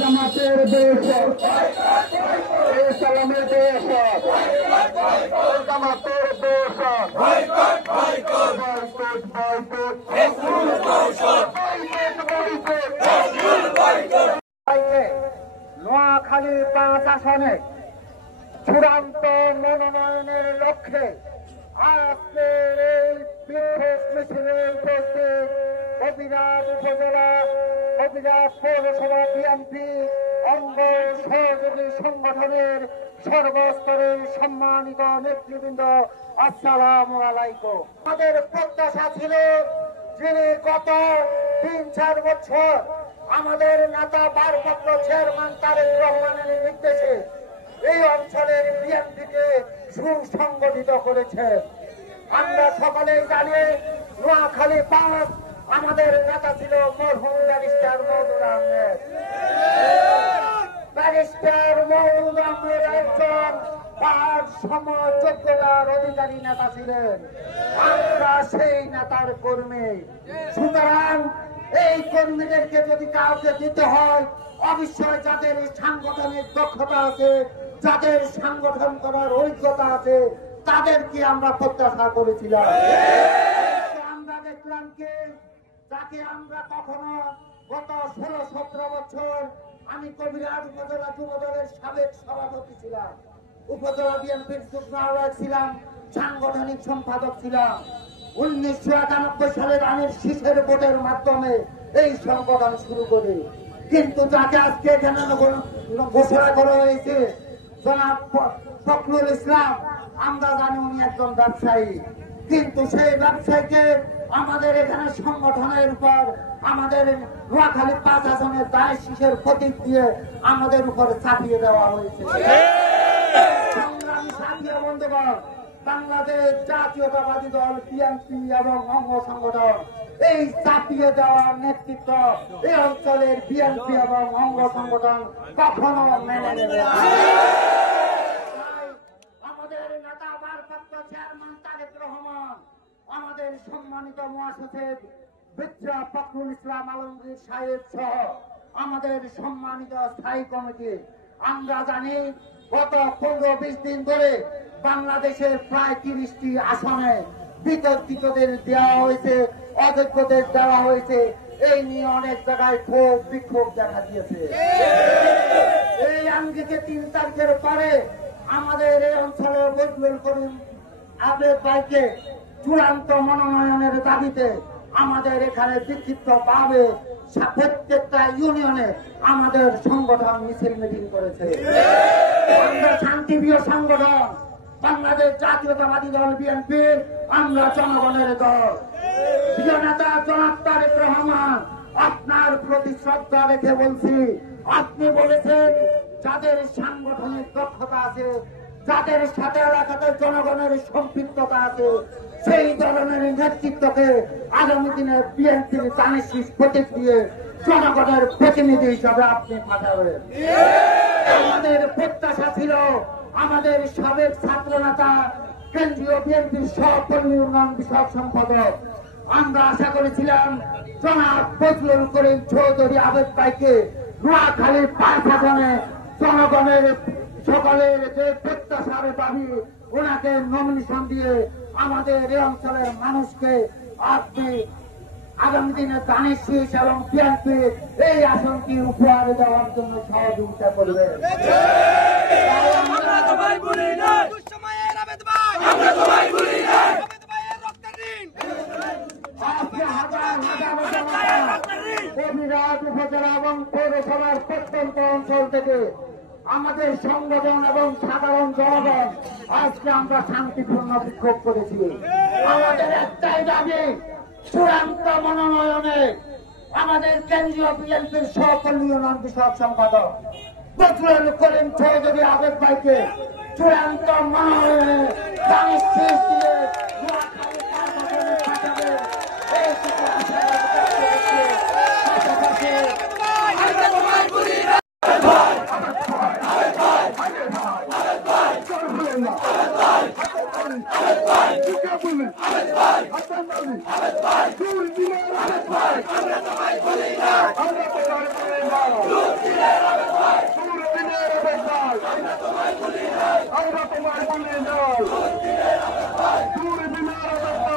জামাতের দেশ, ইসলামের দেশ, জামাতের দেশ, নোয়াখালী 5 আসনে চূড়ান্ত মনোনয়নের লক্ষ্যে আজকের এই বিক্ষোভ মিছিলে উপস্থিত কবিরাজ উপজেলা, কবিরাজ পৌরসভা বিএনপি অঙ্গ সহযোগী সংগঠনের সর্বস্তরের সম্মানিত নেতৃবৃন্দ, আসসালামু আলাইকুম। আমাদের প্রত্যাশা ছিল যিনি গত 3-4 বছর আমাদের নেতা ভারপ্রাপ্ত চেয়ারম্যান তারেক রহমানের নির্দেশে এই অঞ্চলের বিএনপিকে সুসংগঠিত করেছে। আমরা সকলেই জানি নোয়াখালী 5 আমাদের নেতা ছিল মরহুম ব্যারিস্টার মওদুদ আহমেদ। ব্যারিস্টার মওদুদ আহমেদ একজন তার সময় যোগ্যতার অধিকারী নেতা ছিলেন। আমরা সেই নেতার কর্মী। সুতরাং এই কর্মীদেরকে যদি কাউকে দিতে হয়, অবশ্যই যাদের সাংগঠনিক দক্ষতা আছে, যাদের সংগঠন করার অভিজ্ঞতা আছে, তাদেরকে আমরা প্রত্যাশা করেছিলাম। আমরা দেখলাম কি, যাকে আমরা কখনো গত 16-17 বছর আমি কবিরাজ উপজেলা যুবদলের সাবেক সভাপতি ছিলাম, উপজেলা বিএনপির যুগ্ম আহ্বায়ক ছিলাম, সাংগঠনিক সম্পাদক ছিলাম। 1991 সালে ধানের শীষের ভোটের মাধ্যমে এই সংগঠন শুরু করি। কিন্তু যাকে আজকে এখানে ঘোষণা করা হয়েছে জনাব ফখরুল ইসলাম, আমরা জানি উনি একজন ব্যবসায়ী, কিন্তু সেই ব্যবসায়ীকে আমাদের এখানে সংগঠনের উপর, আমাদের নোয়াখালী 5 আসনের ধানের শীষের প্রতীক দিয়ে আমাদের উপর চাপিয়ে দেওয়া হয়েছে। সংগ্রামী সাথী বন্ধুগণ, বাংলাদেশ জাতীয়তাবাদী দল বিএনপি এবং অঙ্গ সংগঠন এই চাপিয়ে দেওয়ার নেতৃত্ব এই অঞ্চলের বিএনপি এবং অঙ্গ সংগঠন কখনো মেনে নেবে না। আমাদের নেতা ভারপ্রাপ্ত চেয়ারম্যান তারেক রহমান, আমাদের সম্মানিত মহাসচিব মির্জা ফখরুল ইসলাম আলমগীর সাহেব সহ আমাদের সম্মানিত স্থায়ী কমিটি, আমরা জানি গত 15-20 দিন ধরে বাংলাদেশের প্রায় 30টি আসনে বিতর্কিতদের দেওয়া হয়েছে, অযোগ্যদের দেওয়া হয়েছে। এই নিয়ে অনেক জায়গায় ক্ষোভ বিক্ষোভ দেখা দিয়েছে। এই আঙ্গিকে 3 তারিখের পরে আমাদের এই অঞ্চলে বদলুল করিম আবেদ ভাইকে চূড়ান্ত মনোনয়নের দাবিতে আমাদের এখানে বিক্ষিপ্ত ভাবে প্রত্যেকটা ইউনিয়নে আমাদের সংগঠন মিছিল মিটিং করেছে। আমরা শান্তিপ্রিয় সংগঠন বাংলাদেশ জাতীয়তাবাদী দল বিএনপি, আমরা জনগণের দল। প্রিয় নেতা জনাব তারেক রহমান, আপনার প্রতি শ্রদ্ধা রেখে বলছি, আপনি বলেছেন যাদের সাংগঠনিক দক্ষতা আছে, যাদের সাথে এলাকাতে জনগণের সম্পৃক্ততা আছে, সেই ধরনের নেতৃত্বকে আগামী দিনে বিএনপির ধানের শীষ প্রতীক দিয়ে জনগণের প্রতিনিধি হিসাবে আপনি পাঠাবেন। আমাদের প্রত্যাশা ছিল আমাদের সাবেক ছাত্র নেতা, কেন্দ্রীয় বিএনপির সহকর্মী উন্নয়ন বিষয়ক সম্পাদক, আমরা আশা করেছিলাম জনাব ফজলুল করিম চৌধুরী আবেদ ভাইকে নোয়াখালী 5 আসনে জনগণের সকলের যে প্রত্যাশার দাবি, ওনাকে নমিনেশন দিয়ে আমাদের এই অঞ্চলের মানুষকে আপনি আগামী দিনে ধানের শীষ এবং বিএনপি এই আসনটি উপহার দেওয়ার জন্য সহযোগিতা করবেন। কবিরাজ উপজেলা এবং পৌরসভার প্রত্যন্ত অঞ্চল থেকে আমাদের সংগঠন এবং সাধারণ জনগণ আজকে আমরা শান্তিপূর্ণ বিক্ষোভ করেছি। আমাদের একটাই দাবি, চূড়ান্ত মনোনয়নে আমাদের কেন্দ্রীয় বিএনপির সহকর্মী উন্নয়ন বিষয়ক সম্পাদক ফজলুল করিম চৌধুরী আবেদ ভাইকে চূড়ান্ত মনোনয়নে ধানের শীষ দিয়ে নোয়াখালী 5 আসনে পাঠাবে। এইটুকু আশা আমরা আমরা তোমায় ভুলে যাই দূর বিনার নেতা